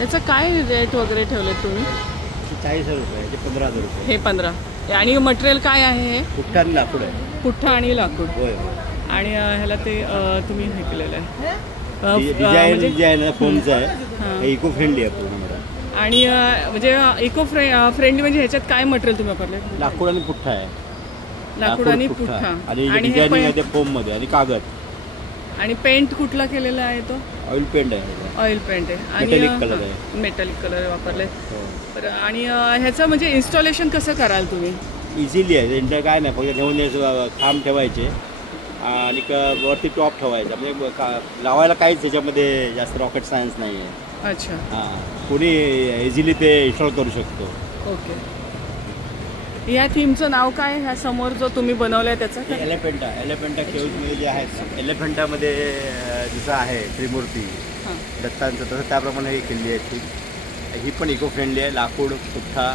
याचं काय रेट वगैरे ठेवले तुम्ही? 40,000 रुपये, ते 15,000 रुपये. हे 15. आणि मटेरियल काय आहे हे? पुठ्ठा आणि लाकूड आहे. पुठ्ठा आणि लाकूड. होय. आणि ह्याला ते तुम्ही हे केलेलं आहे डिझाईन जे आहे ना फोनचं आहे, हे इको फ्रेंडली आहे पूर्ण. आणि म्हणजे इको फ्रेंडली म्हणजे ह्याच्यात काय मटेरियल तुम्ही वापरले? लाकूड आणि पुठ्ठा आहे. लाकूड आणि पुठ्ठा. आणि डिझायनिंग आहे ते फोम मध्ये आणि कागद. आणि पेंट कुठला केलेला आहे तो? ऑइल पेंट आहे. ऑइल पेंट आहे. मेटॅलिक कलर आहे. मेटॅलिक कलर वापरले. बरं. आणि ह्याचं म्हणजे इन्स्टॉलेशन कसं कराल तुम्ही? इझिली आहे. इंटर काय नाही, फक्त घेऊन खांब ठेवायचे आणि वरती टॉप ठेवायचा. म्हणजे लावायला काहीच त्याच्यामध्ये जास्त रॉकेट सायन्स नाही आहे. अच्छा. हां, कोणी इझिली ते इन्स्टॉल करू शकतो. ओके. या थीमचं नाव काय? ह्या समोर जो तुम्ही बनवलाय त्याचं? एलिफंटा केव्जमध्ये जे आहेत, एलिफंटामध्ये जसं आहे त्रिमूर्ती दत्तांचं, तसं त्याप्रमाणे ही केली आहे थीम. ही पण इको फ्रेंडली आहे. लाकूड पुठ्ठा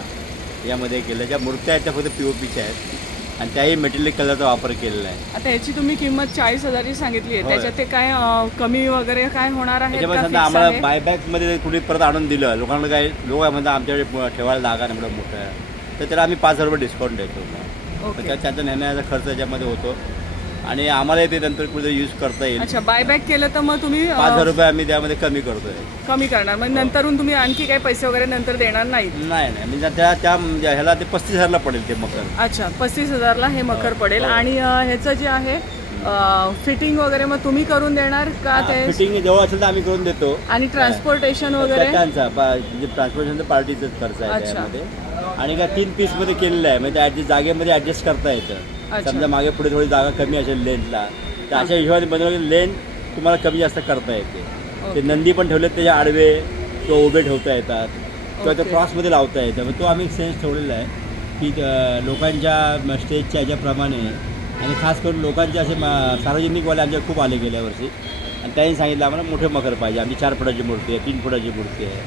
यामध्ये केलं. ज्या मूर्त्या आहेत त्या फक्त POPच्या आहेत आणि त्याही मेटॅलिक कलरचा वापर केलेला आहे. आता याची तुम्ही किंमत 40,000 सांगितली आहे. त्याच्यात ते काय कमी वगैरे काय होणार आहे? आम्हाला बायबॅकमध्ये कुणी परत आणून दिलं, लोकांना काय लोक म्हणतात आमच्याकडे ठेवायला जागा नाही एवढं मोठं आहे, तर त्याला आम्ही 5,000 रुपये डिस्काउंट देतो. त्याचा नेण्याचा खर्च याच्यामध्ये होतो आणि आम्हाला ते नंतर कुठे यूज करता येईल. अच्छा. बायबॅक केलं तर मग तुम्ही 5,000 रुपये आम्ही त्यामध्ये कमी करतोय. कमी करणार मग नंतरून तुम्ही आणखी काही पैसे वगैरे नंतर देणार नाही? नाही म्हणजे त्या ह्याला ते 35,000ला पडेल ते मकर. अच्छा. 35,000ला हे मकर पडेल. आणि ह्याचं जे आहे फिटिंग वगैरे मग तुम्ही करून देणार का? ते फिटिंग जवळ असेल तर आम्ही करून देतो. आणि ट्रान्सपोर्टेशन वगैरे ट्रान्सपोर्टेशन पार्टीचाच खर्च आहे त्यामध्ये. आणि का 3 पीसमध्ये केलेलं आहे, म्हणजे जागेमध्ये ऍडजस्ट करता येतं. समजा मागे पुढे थोडी जागा कमी असेल लेनला, तर अशा हिशोबाने बनवलेलं लेन तुम्हाला कमी जास्त करता येते. ते नंदी पण ठेवलेत त्याच्या आडवे किंवा उभे ठेवता येतात किंवा ते क्रॉसमध्ये लावता येतं. मग तो आम्ही सेन्स ठेवलेला आहे की लोकांच्या स्टेजच्या ह्याच्याप्रमाणे. आणि खास करून लोकांचे असे सार्वजनिकवाले आमच्या खूप आले गेल्या वर्षी आणि त्यांनी सांगितलं आम्हाला मोठे मकर पाहिजे. आमची 4 फुटाची मूर्ती आहे, 3 फुटाची मूर्ती आहे.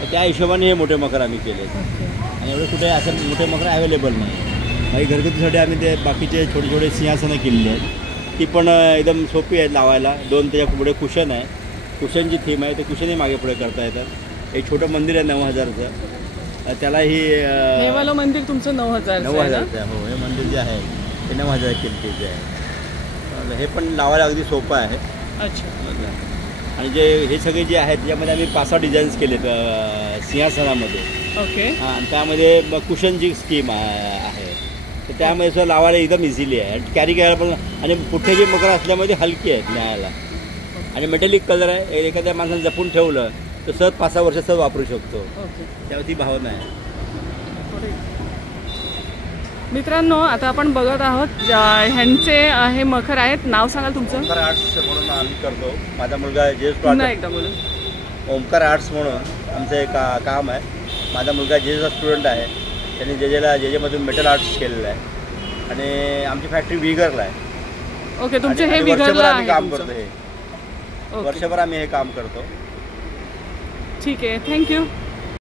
तर त्या हिशोबाने हे मोठे मकर आम्ही केले. आणि एवढे कुठे असे मोठे मकर अवेलेबल नाही. काही घरगुतीसाठी आम्ही ते बाकीचे छोटे छोटे सिंहासनं केलेली आहेत. ती पण एकदम सोपी आहेत लावायला. 2 त्याच्या पुढे कुशन आहे. कुशनची थीम आहे. ते कुशनही मागे पुढे करता येतात. एक छोटं मंदिर आहे 9,000चं. त्यालाही हे मंदिर तुमचं 9,000चं आहे? हो. हे मंदिर जे आहे ते 9,000 किमतीचे आहे. हे पण लावायला अगदी सोपं आहे. अच्छा. आणि जे हे सगळे जे आहेत त्याच्यामध्ये आम्ही 5-6 डिझाईन्स केलेत सिंहासनामध्ये. ओके. हां. आणि त्यामध्ये कुशनची स्कीम आहे. तर त्यामध्ये सुद्धा लावायला एकदम इझिली आहे आणि कॅरी करायला पण. आणि पुठ्ठ्याची मकर असल्यामुळे हलकी आहेत न्यायला. आणि मेटॅलिक कलर आहे. एखाद्या माणसाने जपून ठेवलं तर सहज 5-6 वर्ष सहज वापरू शकतो. त्यामुळे ती भावना आहे. मित्रांनो, आता आपण बघत आहोत ह्यांचे हे मखर आहेत. नाव सांगाल तुमचं? ओंकार आर्ट्स म्हणून आम्ही करतो. माझा मुलगा एकदा बोलून. ओंकार आर्ट्स म्हणून आमचं एक काम आहे. माझा मुलगा जेचा स्टुडंट आहे. त्यांनी जेजेमधून मेटल आर्ट्स केलेलं आहे. आणि आमची फॅक्टरी विगरला आहे. ओके. तुमचे हे विगरला आहे काम करतो. हे वर्षभर आम्ही हे काम करतो. ठीक आहे. थँक्यू.